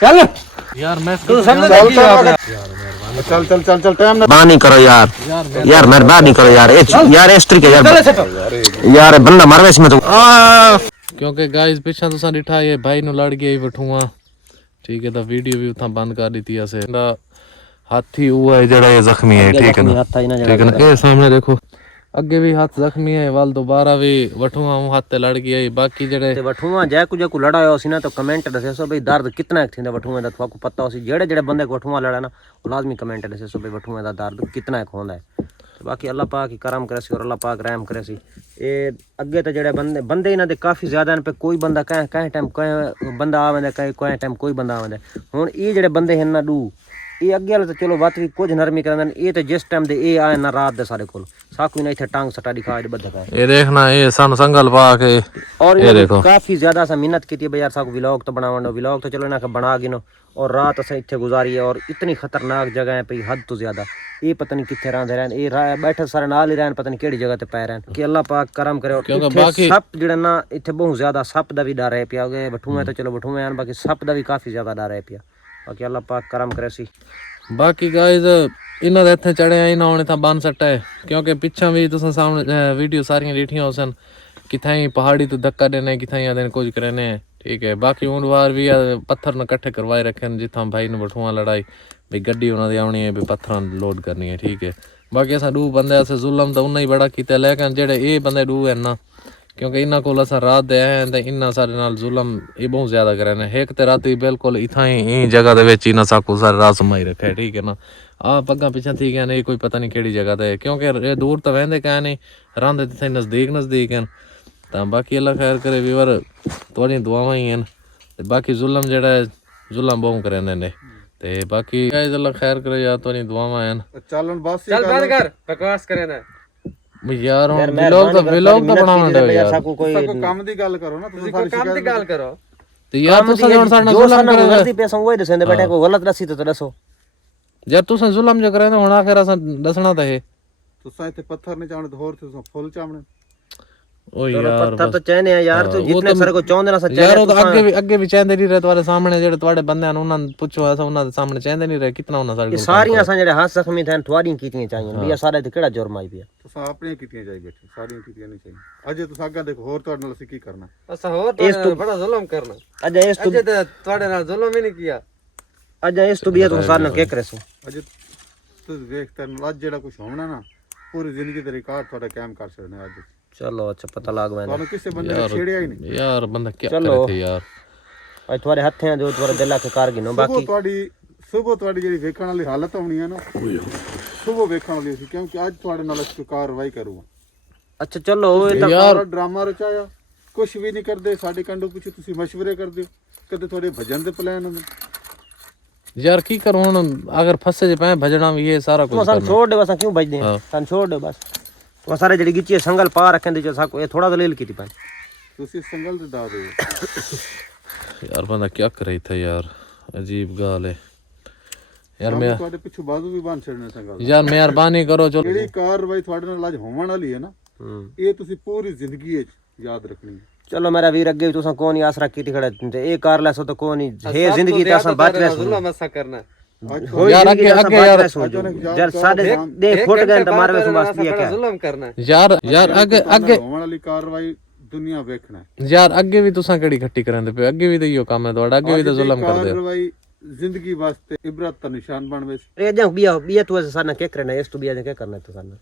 चल यार मैं तू समझ यार चल चल चल चल टाइम ना मेहरबानी करो यार मेहरबानी करो यार यार इस तरीके यार बंदा मरवे इसमें तो क्योंकि गाइस पिछा तुसा डिठा ये भाई नु लड़ गया बठूआ ठीक है तो वीडियो भी उथा बंद कर दी थी ऐसे हाथी वो है जड़ा ये जख्मी है ठीक है ना ठीक है ना ये सामने देखो अगे भी हाथ जख्मी है वाल दोबारा भी वठूआ हाथ ते लड़ गया बाकी जड़े ते वठूआ जैकू जैकू लड़ा हो सी ना तो कमेंट दसे सो भाई दर्द कितना थींदा वठूआ दा थाको पता हो सी जेड़े जेड़े बंदे को वठूआ लड़ा ना वो लाजमी कमेंट दसे सो भाई वठूआ दा दर्द कितना होंदा है बाकी अल्लाह पाक ही करम करे सी और अल्लाह पाक रहम करे सी ए अगे तो जेड़े बंदे इना दे काफी ज्यादा ने पे कोई बंदा कहीं टाइम कहीं बंदा आवेंदा कहीं टाइम कोई बंदा आवेंदा हुन ये जेड़े बंदे हैं ना दू ये अगे वाले तो चलो बात भी कुछ नरमी करंदे ये तो जिस टाइम दे ये आए ना रात दे सारे कोल साकू ना इथे टांग सटा दिखा दे बदका ये देखना ये सन संगल पा के और ये देखो काफी ज्यादा सा मेहनत की थी यार साकू व्लॉग तो बनावंडो व्लॉग तो चलो ना बना गिनो और रात अस इथे गुजारी है और इतनी खतरनाक जगह है पे हद तो ज्यादा ये पता नहीं किथे रहंदे रहन ये बैठे सारे नाल ही रहन पता नहीं केड़ी जगह ते पै रहन कि अल्लाह पाक करम करे और बाकी सप जेड़ा ना इथे बहुत ज्यादा सप दा भी डर है पिया गए बठूए तो चलो बठूए आन बाकी सप दा भी काफी ज्यादा डर है पिया बाकी अल्लाह पाक करम करे सी बाकी गाइस इन्हां दे इत्थे चढ़े आई ना होने था बन सट्टा है क्योंकि पिछा भी तुसां सामने वीडियो सारियां डिठियां होसन किथाई पहाड़ी तो धक्का देने किथाई आदे कुछ करने ठीक है बाकी उन बार भी पत्थर न इकट्ठे करवाए रखे जिथा भाई ने बठुआ लड़ाई भाई गड्डी उन्होंने आनी है भी पत्थर लोड करनी है ठीक है बाकी असा दू बंदे अस जुल्म तो उन्ना ही बड़ा किया लेकिन जेडे ये बंदे दू है ना क्योंकि इन्हों को अस रात दे आए हैं तो इन्ना सारे नाल जुल्म ये बहुत ज्यादा करे एक तो रात बिल्कुल इतना ही जगह दे विच इन्ना साकू सारे रात समाई रखा है ठीक है ना आ पग्गा पिछा थी गया नहीं कोई पता नहीं केड़ी जगह ते क्योंकि दूर तो वहदे क्या नहीं रंधे इतने नजदीक हैं तो बाकी अल्लाह खैर करे वीवर थोड़ी दुआवां ही हैं बाकी जुल्म जेड़ा है जुल्म बहुत करेंदे ने ते बाकी गाइस अल्लाह खैर करे यार थोड़ी दुआवां हैं चलन बस चल बंद कर बकवास करे ना यार व्लॉग तो बनावंडे यार सबको काम दी गल करो ना तुसी कोई काम दी गल करो ते यार तुसा हुन साडा जुल्म करे गलती पे संग वही दसेंदे बैठे को गलत दसी तो दसो यार तुसा जुल्म जो करे हुन आखिर अस दसना तो है तुसा इथे पत्थर नहीं चावणे तो होर तुसा फुल चावणे ओ यार पत्थर तो चाहने हैं यार तो जितने सारे को चाहंदे ना सच्चा यार वो तो आगे भी चाहंदे नहीं रहे तुम्हारे सामने जेड़े तुम्हारे बंदे हैं उन्हां पूछो ऐसा उन्हां दे सामने चाहंदे नहीं रहे कितना उन्हां सारे ये सारी असा जेड़े हाथ जख्मी थे थवारी कीतियां चाहिए भैया सारे ते केड़ा जुर्म आई पिया तुसा अपनी कीतियां चाहिए बैठे सारी कीतियां नहीं चाहिए अजे तुसा आगे देखो होर तोड़ नाल ਅਸੀਂ ਕੀ ਕਰਨਾ असा होर तो बड़ा जुल्म करना अजय इस तो ਤੁਹਾਡੇ ਨਾਲ जुल्म ही नहीं किया अजय इस तो भी तो सारे ने के करे सो अजे तू देख तन आज जेड़ा कुछ होना ना पूरी जिंदगी ते रिकॉर्ड थोड़ा काम कर सकने आज चलो अच्छा पता लग मैंने ਤੁਹਾਨੂੰ ਕਿਸੇ ਬੰਦੇ ਨੇ ਛੇੜਿਆ ਹੀ ਨਹੀਂ यार बंदा क्या करे थे यार आज तुम्हारे हाथ हैं जो तुम्हारे दिल के कार गिनो बाकी ਸੁਬਹ ਤੁਹਾਡੀ ਜਿਹੜੀ ਵੇਖਣ ਵਾਲੀ ਹਾਲਤ ਹੋਣੀ ਹੈ ਨਾ ਸੁਬਹ ਵੇਖਣ ਵਾਲੀ ਸੀ ਕਿਉਂਕਿ ਅੱਜ ਤੁਹਾਡੇ ਨਾਲ ਅਸੀਂ ਕਾਰਵਾਈ ਕਰੂਗਾ अच्छा चलो ये तो ਯਾਰ ਡਰਾਮਾ ਰਚਾਇਆ ਕੁਝ ਵੀ ਨਹੀਂ ਕਰਦੇ ਸਾਡੇ ਕੰਡੋਂ ਪਿੱਛੇ ਤੁਸੀਂ ਮਸ਼ਵਰੇ ਕਰਦੇ ਹੋ ਕਦੇ ਤੁਹਾਡੇ ਭਜਨ ਦੇ ਪਲਾਨ ਹੁੰਦੇ यार की करूं हुन अगर फंसे जे पे भजना भी ये सारा कुछ सन छोड़ दे बस क्यों भज दे सन छोड़ दे बस वो सारे जड़ी गिच्ची संगल पा रखे दे जो साको ये थोड़ा दलील की थी पाए ਤੁਸੀਂ ਸੰਗਲ ਦੇ ਦਾ ਦਿਓ यार बंदा क्या करे थे यार अजीब गाल है यार मैं ਤੁਹਾਡੇ ਪਿੱਛੇ ਬਾਜ਼ੂ ਵੀ ਬੰਨ ਛੱਡਣੇ ਸੰਗਲ यार मेहरबानी करो चलो ਜਿਹੜੀ ਕਾਰਵਾਈ ਤੁਹਾਡੇ ਨਾਲ ਅੱਜ ਹੋਣ ਵਾਲੀ ਹੈ ਨਾ ਇਹ ਤੁਸੀਂ ਪੂਰੀ ਜ਼ਿੰਦਗੀ ਵਿੱਚ ਯਾਦ ਰੱਖਣੀ ਹੈ चलो मेरा वीर अगे तुसा कोई नहीं आसरा की खड़े ते ए कार लेसो तो कोई नहीं है जिंदगी ता सा बात ले जुल्म मसा करना यार आगे यार यार साडे दे फुट गए त मारवे सु बस भी क्या जुल्म करना यार आगे ਹੋਣ ਵਾਲੀ ਕਾਰਵਾਈ ਦੁਨੀਆ ਵੇਖਣਾ यार आगे भी तुसा केड़ी खट्टी करंदे पे आगे भी तो यो काम है तोड़ा आगे भी तो जुल्म कर दे ਕਾਰਵਾਈ ਜ਼ਿੰਦਗੀ ਵਾਸਤੇ ਇਬਰਤ ਦਾ ਨਿਸ਼ਾਨ ਬਣਵੇ ए जा बिया तू ऐसे साना के करना इस तू बिया क्या करना तू साना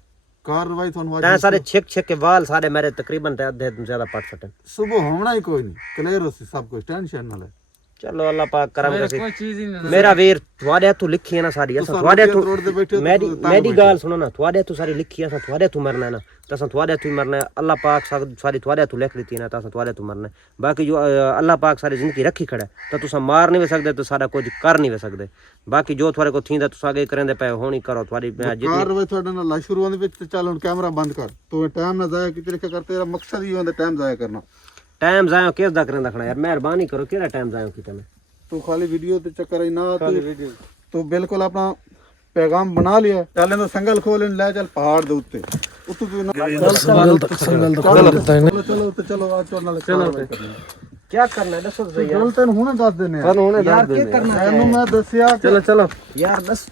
ਕਾਰਵਾਈ ਤੁਹਾਨੂੰ ता सारे छेक के वाल सारे मेरे तकरीबन आधे ज्यादा पट सटन सुबह होना ही कोई नहीं क्लियर हो सब कुछ टेंशन ना ले चलो अल्लाह पाक करम करे कोई चीज ही नहीं मेरा वीर थवाड़े तू लिखी है ना सारी असा थवाड़े तू मेरी गाल सुनो ना थवाड़े तू सारी लिखी है थवाड़े तू मरना है ना तसा थवाड़े तू मरना है अल्लाह पाक सारी थवाड़े तू लिख दी ना तसा थवाड़े तू मरना है बाकी जो अल्लाह पाक सारी जिंदगी रखी खड़ा तो तुसा मार नहीं वे सकदे तो सारा कुछ कर नहीं वे सकदे बाकी जो थोड़े को थींदा तुसा आगे करेंदे पे होनी करो थवाड़ी जितनी कार्रवाई ਤੁਹਾਡੇ ਨਾਲ ਸ਼ੁਰੂ ਹੋਣ ਦੇ ਵਿੱਚ ਚੱਲ ਹੁਣ ਕੈਮਰਾ ਬੰਦ ਕਰ ਤੂੰ ਟਾਈਮ ਨਾ ਜ਼ਾਇਆ ਕਿਤੇ ਲਿਖਿਆ ਕਰ ਤੇਰਾ ਮਕਸਦ ਹੀ ਹੁੰਦਾ ਟਾਈਮ ਜ਼ਾਇਆ ਕਰਨਾ टाइम जायो किस दा करन रखना यार मेहरबानी करो केड़ा टाइम जायो की तने तू खाली वीडियो ते चक्कर ही ना तू बिल्कुल अपना पैगाम बना लिया चल तो संगल खोल ले चल पहाड़ दे उत्ते उत्ते तू ना संगल तक चलो चलो आज चल नाल कार्रवाई करनी ਕੀ ਕਰਨਾ ਦੱਸੋ ਤੁਸੀਂ ਯਾਰ ਗੱਲ ਤੈਨੂੰ ਹੁਣੇ ਦੱਸ ਦਿੰਨੇ ਆ ਸਾਨੂੰ ਹੁਣੇ ਯਾਰ ਦੱਸ ਕੀ ਦੇ ਕਰਨਾ ਤੈਨੂੰ ਮੈਂ ਦੱਸਿਆ ਕਿ ਚਲੋ ਚਲੋ ਯਾਰ ਦੱਸ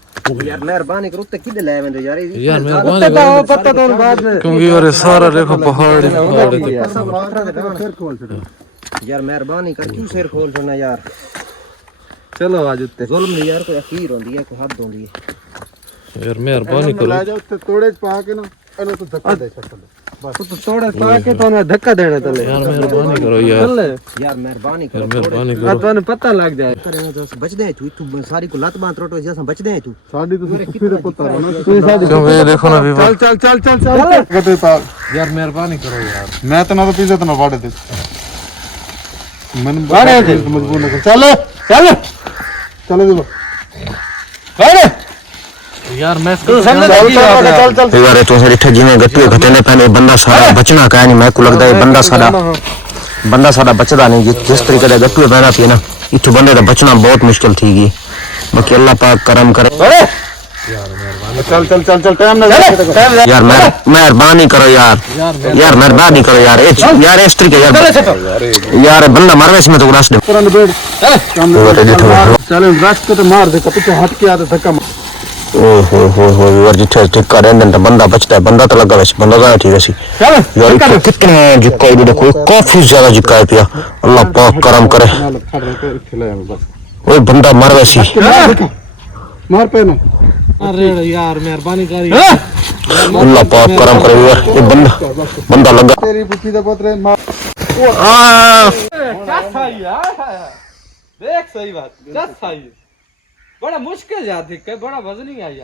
ਯਾਰ ਮਿਹਰਬਾਨੀ ਕਰੋ ਤੇ ਕਿੱਦੇ ਲੈ ਆਵੰਦੇ ਯਾਰ ਇਹ यार मेहरबानी करो ਪਤਾ ਤੁਹਾਨੂੰ ਬਾਅਦ में क्योंकि यार ये सारा देखो पहाड़ ही पहाड़ है ਫਿਰ ਖੋਲ ਛੱਡ यार मेहरबानी कर क्यों सिर खोल छोड़ना यार ਚਲੋ ਆਜ ਉੱਤੇ जुल्म नहीं यार कोई अखीर होंदी है कोई हद होंदी है यार मेहरबानी ਲੈ करो ਜਾ ਉੱਤੇ ਤੋੜੇ ਚ ਪਾ ਕੇ ਨਾ ਇਹਨੂੰ ਤੂੰ ਧੱਕਾ ਦੇ ਛੱਡ ਬਸ ਤੂੰ ਤੋੜੇ ਪਾ ਕੇ ਤੁਹਾਨੂੰ ਧੱਕਾ ਦੇਣਾ ਤਲੇ यार मेहरबानी करो यार यार मेहरबानी यार कर मेहरबानी ਆ करो ਤੁਹਾਨੂੰ ਪਤਾ ਲੱਗ ਜਾਏ करे ना तो बचदे हैं तू सारी को लत बांध रोटो जैसा बचदे हैं तू ਸਾਡੀ ਤੁਸੀਂ ਸੁੱਫੀ ਦੇ ਪੁੱਤਰ ਹੋ ਨਾ क्योंकि ये देखो ना विवाह ਚੱਲ ਚੱਲ ਚੱਲ ਚੱਲ ਕਦੇ ਤਾਂ यार मेहरबानी करो यार ਮੈਂ ਤਾਂ ਨਾ ਪੀਜ਼ਾ ਤਾਂ ਨਾ ਵਾੜੇ ਦੇ ਮੈਨੂੰ ਵਾੜੇ ਦੇ ਮਜਬੂਰ ਨਾ ਕਰ ਚੱਲ ਚੱਲ ਚੱਲ ਦੇ यार मैं यार तो सारी ठगी में गट्टी घटे ने पहले बंदा सारा बचना का नहीं मैं को लगदा है बंदा सारा बचदा नहीं जिस तरीके दा गट्टू पहना पिए ना इथु बंदे दा बचना बहुत मुश्किल थी गई बाकी अल्लाह पाक करम करे ਚੱਲ ਚੱਲ ਚੱਲ ਚੱਲ ਟਾਈਮ ਨਾ यार मेहरबानी करो यार मेहरबानी करो यार यार इस तरीके यार बंदा मारवे इसमें तो उड़ास दे ਕਰਨ ਬੇੜ ਚੱਲ ਰਸ਼ ਕੇ ਤੇ ਮਾਰ ਦੇ ਪਿੱਛੇ ਹਟ ਕੇ ਆ ਤੇ ਧੱਕਾ ਮਾਰ ओहो यार जिथे टिक्का रहंदे तो बंदा बचता है बंदा तो लगा वैसे बंदा तो ठीक है सी यार इत्थे कितने जिक्का है देखो काफी ज्यादा जिक्का है पिया अल्लाह पाक करम करे ਨਾਲ ਖੜ ਕੇ ਇੱਥੇ ਲੈ ਆ ਬਸ ओए बंदा मर वैसी ਮਾਰ ਪੈ ਨਾ अरे यार मेहरबानी कर अल्लाह पाक करम करे यार ये बंदा लगा ਤੇਰੀ ਪੁੱਤੀ ਦਾ ਪੁੱਤਰ ਮਾਰ देख सही बात जस्ट सही बड़ा मुश्किल जाती है बड़ा वजन ही आया